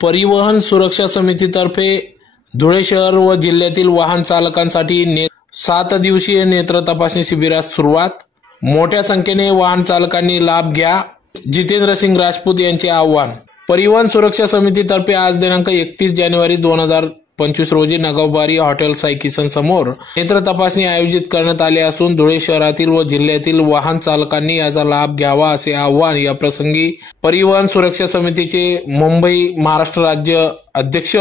परिवहन सुरक्षा समितीतर्फे धुळे शहर व जिल्ह्यातील वाहन चालकांसाठी 7 दिवसीय नेत्र तपासणी शिबिरास सुरुवात। मोठ्या संख्येने वाहन चालकांनी लाभ घ्या, जितेंद्र सिंग राजपूत यांचे आवाहन। परिवहन सुरक्षा समितीतर्फे आज दिनांक 31 जानेवारी 2025 रोजी नगावबारी हॉटेल साई किसन समोर नेत्र तपासणी आयोजित करण्यात आली असून धुळे शहरातील व जिल्ह्यातील वाहन चालकांनी याचा लाभ घ्यावा असे आवाहन या प्रसंगी परिवहन सुरक्षा समितीचे मुंबई महाराष्ट्र राज्य अध्यक्ष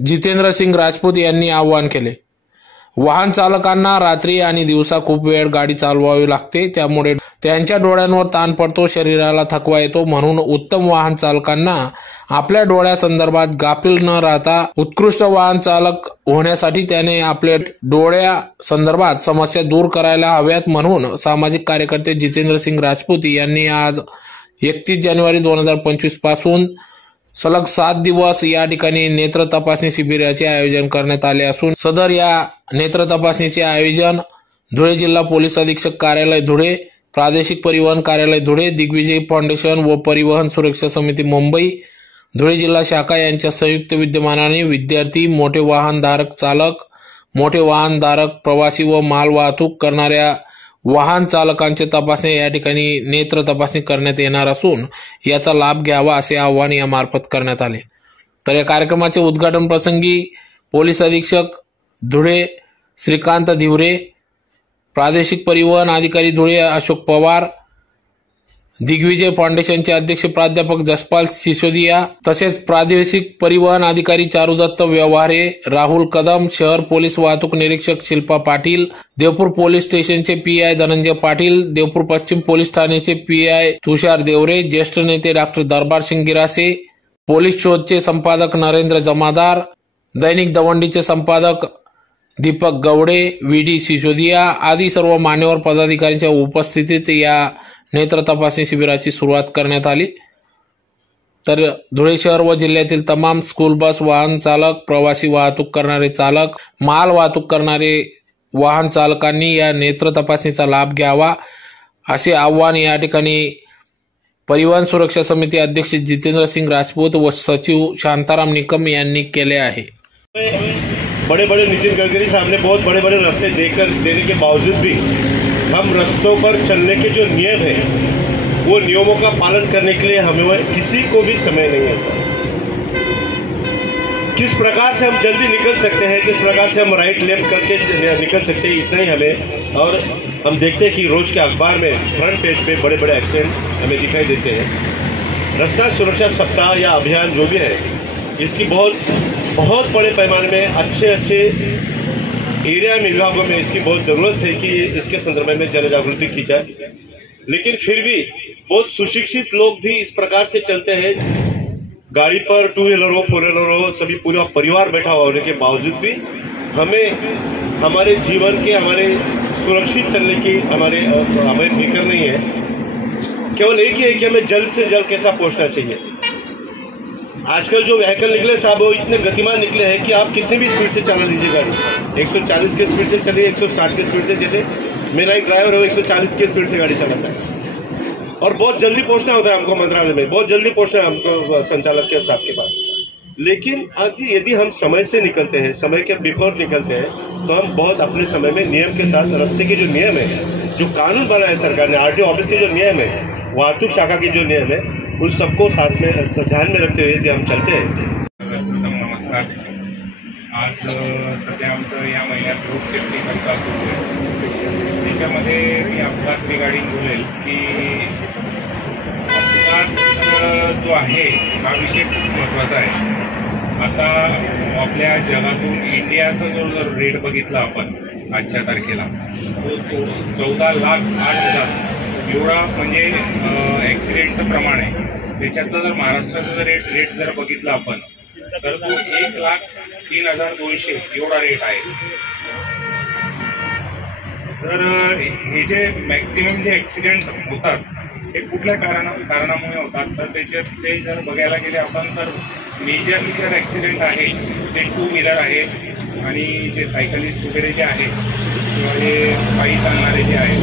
जितेंद्र सिंग राजपूत यांनी आवाहन केले। वाहन चालकांना रात्री आणि दिवसा खूप वेळ गाडी चालवावी लागते, त्यामुळे त्यांच्या डोळ्यांवर ताण पडतो, शरीराला थकवा येतो। म्हणून उत्तम वाहन चालकांना आपल्या डोळ्यासंदर्भात गाफील न राहता उत्कृष्ट वाहन चालक होण्यासाठी त्याने आपल्या डोळ्यासंदर्भात समस्या दूर करायला हव्यात। म्हणून सामाजिक कार्यकर्ते जितेंद्र सिंग राजपूत यांनी आज 31 जानेवारी 2025 पासून सलग 7 दिवस या ठिकाणी नेत्र तपासणी शिबिराचे आयोजन करण्यात आले असून सदर या नेत्र तपासणीचे आयोजन धुळे जिल्हा पोलीस अधीक्षक कार्यालय धुळे, प्रादेशिक परिवहन कार्यालय धुळे, दिग्विजय फाउंडेशन व परिवहन सुरक्षा समिती मुंबई धुळे जिल्हा शाखा यांच्या संयुक्त विद्यमानाने विद्यार्थी, मोठे वाहनधारक चालक, मोठे वाहनधारक, प्रवासी व माल वाहतूक करणाऱ्या वाहन चालकांची तपासणी या ठिकाणी नेत्र तपासणी करण्यात येणार असून याचा लाभ घ्यावा असे आवाहन यामार्फत करण्यात आले। तर या कार्यक्रमाचे उद्घाटन प्रसंगी पोलीस अधीक्षक धुळे श्रीकांत धिवरे, प्रादेशिक परिवहन अधिकारी धुळे अशोक पवार, दिग्विजय फाउंडेशनचे अध्यक्ष प्राध्यापक जसपाल सिसोदिया, तसेच प्रादेशिक परिवहन अधिकारी चारुदत्त व्यवहारे, राहुल कदम, शहर पोलीस वाहतूक निरीक्षक शिल्पा पाटील, देवपूर पोलीस स्टेशनचे पीआय धनंजय पाटील, देवपूर पश्चिम पोलीस ठाण्याचे पीआय तुषार देवरे, ज्येष्ठ नेते डॉक्टर दरबार सिंग गिरासे, पोलीस शोधचे संपादक नरेंद्र जमादार, दैनिक दवंडीचे संपादक दीपक गवडे, व्हीडी सिसोदिया आदी सर्व मान्यवर पदाधिकाऱ्यांच्या उपस्थितीत या नेत्र तपासणी शिबिराची सुरुवात करण्यात आली। तर धुळे शहर व जिल्ह्यातील तमाम स्कूल बस वाहन चालक, प्रवासी वाहतूक करणारे चालक, माल वाहतूक करणारे वाहन चालकांनी या नेत्र तपासणीचा लाभ घ्यावा असे आवाहन या ठिकाणी परिवहन सुरक्षा समिती अध्यक्ष जितेंद्र सिंग राजपूत व सचिव शांताराम निकम यांनी केले आहे। बड़े बड़े नितिन गडकरी साहब ने बहुत बड़े बड़े रास्ते देने के बावजूद भी हम रास्तों पर चलने के जो नियम हैं वो नियमों का पालन करने के लिए हमें किसी को भी समय नहीं है। किस प्रकार से हम जल्दी निकल सकते हैं, किस प्रकार से हम राइट लेफ्ट करके निकल सकते हैं, इतना ही हमें। और हम देखते हैं कि रोज़ के अखबार में फ्रंट पेज पे बड़े बड़े एक्सीडेंट हमें दिखाई देते हैं। रास्ता सुरक्षा सप्ताह या अभियान जो भी है, इसकी बहुत बड़े पैमाने में अच्छे एरिया में विभागों में इसकी बहुत ज़रूरत है कि इसके संदर्भ में जन जागृति की जाए। लेकिन फिर भी बहुत सुशिक्षित लोग भी इस प्रकार से चलते हैं, गाड़ी पर 2 व्हीलर हो, 4 व्हीलर हो, सभी पूरा परिवार बैठा हुआ होने के बावजूद भी हमें हमारे जीवन के, हमारे सुरक्षित चलने की हमें फिक्र नहीं है। केवल एक ही है कि हमें जल्द से जल्द कैसा पहुंचना चाहिए। आजकल जो व्हीकल निकले साहब वो इतने गतिमान निकले हैं कि आप कितनी भी स्पीड से चला लीजिए गाड़ी, 140 के स्पीड से चलिए, 160 के स्पीड से चलिए। मेरा एक ड्राइवर है 140 के स्पीड से गाड़ी चलाता है और बहुत जल्दी पहुंचना होता है हमको मंत्रालय में, बहुत जल्दी पहुंचना है हमको संचालक के साहब के पास। लेकिन यदि हम समय से निकलते हैं, समय के बिफोर निकलते हैं, तो हम बहुत अपने समय में नियम के साथ रास्ते के जो नियम है, जो कानून बनाया है सरकार ने, आरटीओ ऑफिस के जो नियम है, वाहतूक शाखा के जो नियम है, उन सबको साथ में ध्यान में रखते हुए यदि हम चलते हैं। नमस्कार। आज सध्या आमचं या महिन्यात रोड सेफ्टी सप्ताह सुरू आहे। त्याच्यामध्ये मी अपघात रिगार्डिंग बोलेल की अपघात जो आहे हा विषय खूप महत्त्वाचा आहे। आता आपल्या जगातून इंडियाचा जो जर रेट बघितला आपण आजच्या तारखेला, तो 14,08,000 एवढा म्हणजे ॲक्सिडेंटचं प्रमाण आहे। त्याच्यातलं जर महाराष्ट्राचा रेट जर बघितला आपण तर तो 1,03,200 एवढा रेट आहे। तर हे जे मॅक्सिमम जे ॲक्सिडेंट होतात हे कुठल्या कारणामुळे होतात, तर त्याच्यात ते जर बघायला गेले आपण तर मेजर ॲक्सिडेंट आहे ते 2 व्हीलर आहे आणि जे सायकलिस्ट वगैरे जे आहेत किंवा जे पायी चालणारे जे आहेत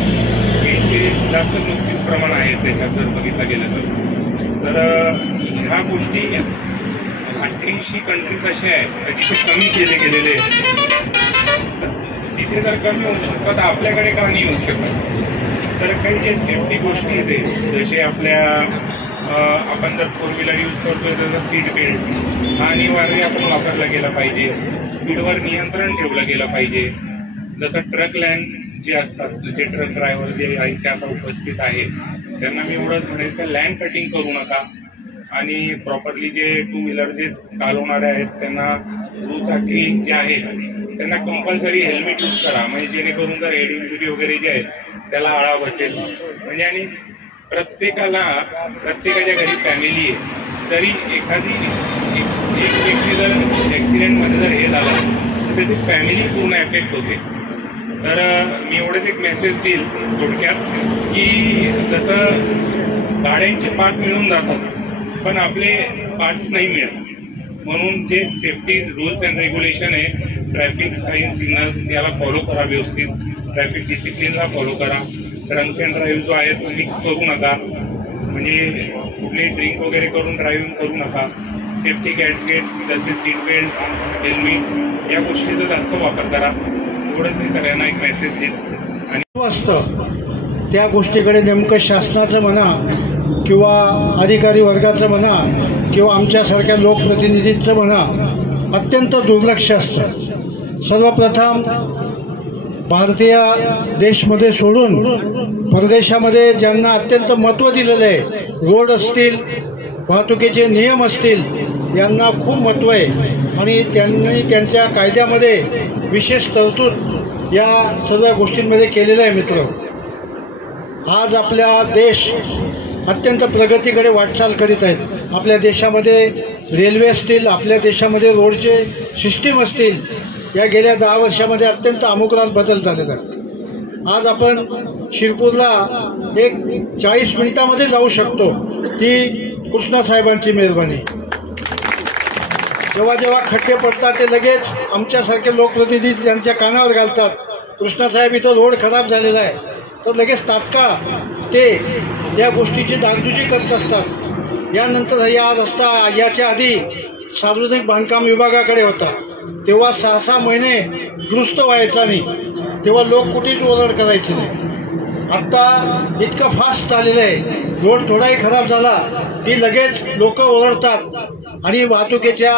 यांचे जास्त मृत्यू प्रमाण आहे त्याच्यात जर बघितलं गेलं तर ह्या गोष्टी 88 कंट्रीज असे आहेत जिथे कमी केले गेलेले आहेत. तिथे जर कमी होऊ शकतात तर आपल्याकडे का नाही होऊ शकत? तर काही जे सेफ्टी गोष्टी आहेत जसे आपल्या आपण जर 4 व्हीलर यूज करतोय तर सीट बेल्ट हा अनिवार्य आपण वापरला गेला पाहिजे. स्पीडवर नियंत्रण ठेवलं गेलं पाहिजे. जसं ट्रक लँड जे असतात, जे ट्रक ड्रायव्हर जे इथे आता उपस्थित आहेत त्यांना मी एवढंच म्हणेन की लँड कटिंग करू नका आणि प्रॉपरली जे 2 व्हीलर जे चालवणारे आहेत त्यांना दुचाकी जे आहेत त्यांना कंपल्सरी हेल्मेट यूज करा, म्हणजे जेणेकरून जर हेड इंजुरी वगैरे जे आहे त्याला आळा बसेल. म्हणजे आणि प्रत्येकाच्या घरी फॅमिली आहे, जरी एखादी एक व्यक्ती जर ॲक्सिडेंटमध्ये जर हे झालं तर त्याची फॅमिली पूर्ण एफेक्ट होते. तर मी एवढंच एक मेसेज देईल थोडक्यात की जसं गाड्यांचे पार्ट मिळून जातात पण आपले पार्ट्स नाही मिळत, म्हणून जे सेफ्टी रूल्स अँड रेग्युलेशन आहे, ट्रॅफिक साईन सिग्नल्स याला फॉलो करा, व्यवस्थित ट्रॅफिक डिसिप्लिनला फॉलो करा. ड्रंक अँड ड्राईव्ह जो आहे तो मिक्स करू नका, म्हणजे कुठले ड्रिंक वगैरे करून ड्रायव्हिंग करू नका. सेफ्टी गॅजेट्स जसे सीट बेल्ट, हेल्मेट या गोष्टीचा जास्त वापर करा. एवढंच मी सगळ्यांना एक मेसेज देईल. आणि असतं त्या गोष्टीकडे नेमकं शासनाचं म्हणा किंवा अधिकारी वर्गाचं म्हणा किंवा आमच्यासारख्या लोकप्रतिनिधींचं म्हणा अत्यंत दुर्लक्ष असतं. सर्वप्रथम भारतीय देशमध्ये सोडून परदेशामध्ये ज्यांना अत्यंत महत्त्व दिलेलं आहे, रोड असतील, वाहतुकीचे नियम असतील, यांना खूप महत्त्व आहे आणि त्यांनी त्यांच्या कायद्यामध्ये विशेष तरतूद या सर्व गोष्टींमध्ये केलेलं आहे. मित्र, आज आपला देश अत्यंत प्रगतीकडे वाटचाल करीत आहेत. आपल्या देशामध्ये रेल्वे असतील, आपल्या देशामध्ये रोडचे सिस्टीम असतील, या गेल्या 10 वर्षामध्ये अत्यंत आमूलाग्र बदल झालेला आहे. आज आपण शिरपूरला एक 40 मिनिटामध्ये जाऊ शकतो, ती कृष्णासाहेबांची मेहरबानी. जेव्हा जेव्हा खड्डे पडतात ते लगेच आमच्यासारखे लोकप्रतिनिधी त्यांच्या कानावर घालतात, कृष्णासाहेब इथं रोड खराब झालेला आहे, तर लगेच तात्काळ ते या गोष्टीची डागडुजी करत असतात. यानंतर या रस्ता याच्या आधी सार्वजनिक बांधकाम विभागाकडे होता, तेव्हा 6-6 महिने दुरुस्त व्हायचा नाही, तेव्हा लोक कुठेच ओरड करायची नाही. आत्ता इतकं फास्ट चाललेलं आहे, रोड थोडाही खराब झाला की लगेच लोक ओरडतात आणि वाहतुकीच्या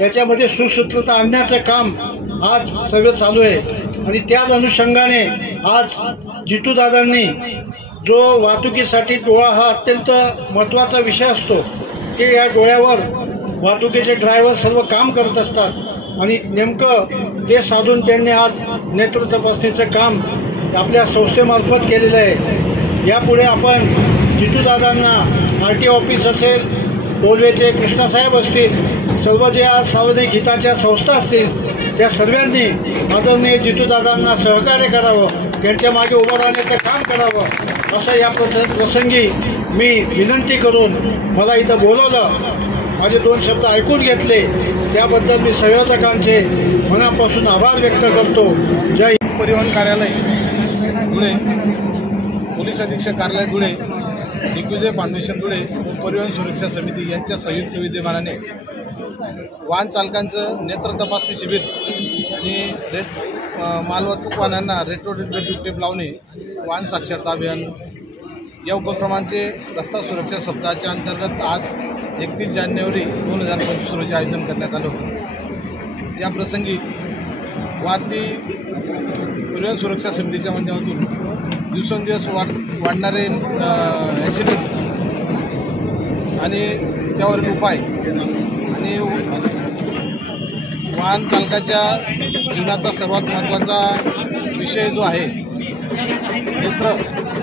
याच्यामध्ये सुसूत्रता आणण्याचं काम आज सर्व चालू आहे. आणि त्याच अनुषंगाने आज जितूदादांनी जो वाहतुकीसाठी डोळा हा अत्यंत महत्त्वाचा विषय असतो की या डोळ्यावर वाहतुकीचे ड्रायव्हर सर्व काम करत असतात आणि नेमकं ते साधून त्यांनी आज नेत्र तपासणीचं काम आपल्या संस्थेमार्फत केलेलं आहे. यापुढे आपण जितूदादांना RTO ऑफिस असेल, टोलवेचे कृष्णासाहेब असतील, सर्व ज्या सार्वजनिक हिताच्या संस्था असतील त्या सर्वांनी आदरणीय जितूदादांना सहकार्य करावं, त्यांच्या मागे उभं राहण्याचं काम करावं असं या प्रसंगी मी विनंती करून मला इथं बोलवलं, माझे 2 शब्द ऐकून घेतले त्याबद्दल मी संयोजकांचे मनापासून आभार व्यक्त करतो. जय हिंद. परिवहन कार्यालय धुळे, पोलीस अधीक्षक कार्यालय धुळे, दिग्विजय फाउंडेशन धुळे, परिवहन सुरक्षा समिती यांच्या संयुक्त विद्यमानाने वाहन चालकांचं नेत्र तपासणी शिबिर आणि मालवाहतूक वाहनांना रेट्रोडेक्टिव्ह टेप लावणे, वाहन साक्षरता अभियान या उपक्रमांचे रस्ता सुरक्षा सप्ताहाच्या अंतर्गत आज 31 जानेवारी 2025 रोजी आयोजन करण्यात आलं होतं. या प्रसंगी भारतीय परिवहन सुरक्षा समितीच्या माध्यमातून दिवसेंदिवस वाढणारे ॲक्सिडेंट आणि त्यावरील उपाय आणि वाहन चालकाच्या जीवनाचा सर्वात महत्त्वाचा विषय जो आहे नेत्र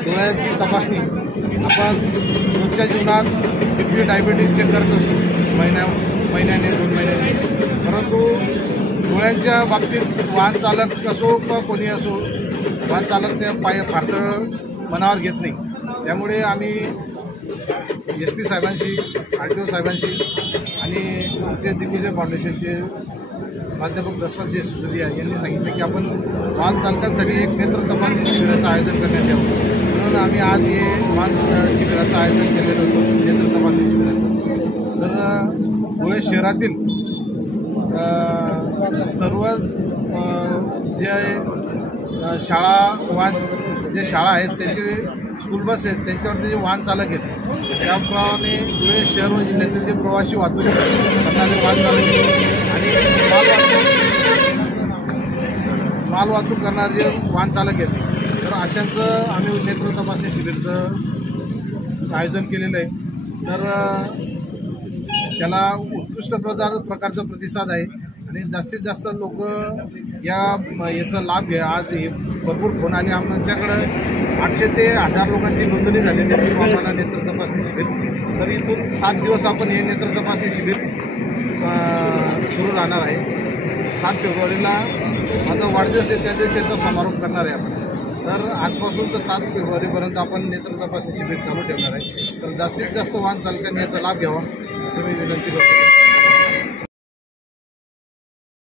डोळ्याची तपासणी. आपण रोजच्या जीवनात BP डायबिटीज चेक करत असतो महिन्याने 2 महिन्याने, परंतु डोळ्यांच्या बाबतीत वाहन चालक असो किंवा कोणी असो वाहन चालक त्या फारसं मनावर घेत नाही. त्यामुळे आम्ही SP साहेबांशी, RTO साहेबांशी आणि आमचे दिग्विजय फाउंडेशनचे प्राध्यापक दशरथ सिसोदिया यांनी सांगितले की आपण वाहन चालकांसाठी एक नेत्र तपासणी शिबिराचं आयोजन करण्यात यावं, म्हणून आम्ही आज हे वाहन शिबिराचं आयोजन केलेलं होतं, नेत्र तपासणी शिबिराचं. तर धुळे शहरातील सर्व जे शाळा जे शाळा आहेत त्यांचे स्कूल बस आहेत त्यांच्यावरती जे वाहन चालक आहेत त्याप्रमाणे धुळे शहर व जिल्ह्यातील जे प्रवासी वाहतूक करणारे वाहन चालक आहेत आणि माल वाहतूक करणारे जे वाहन चालक आहेत तर अशांचं आम्ही नेत्र तपासणी शिबिरचं आयोजन केलेलं आहे. तर त्याला उत्कृष्ट प्रकारचा प्रतिसाद आहे आणि जास्तीत जास्त लोक याचा लाभ घ्या. आज भरपूर फोन आले आमच्याकडं 800 ते 1000 लोकांची नोंदणी झालेली आहे वाहनाला नेत्र तपासणी शिबिर. तर इथून 7 दिवस आपण हे नेत्र तपासणी शिबिर सुरू राहणार आहे. 7 फेब्रुवारीला माझा वाढदिवस आहे, त्या दिवशी याचा समारोप करणार आहे आपण. तर आजपासून तर 7 फेब्रुवारीपर्यंत आपण नेत्र तपासणी शिबिर चालू ठेवणार आहे. तर जास्तीत जास्त वाहन चालकांनी याचा लाभ घ्यावा असं मी विनंती करतो.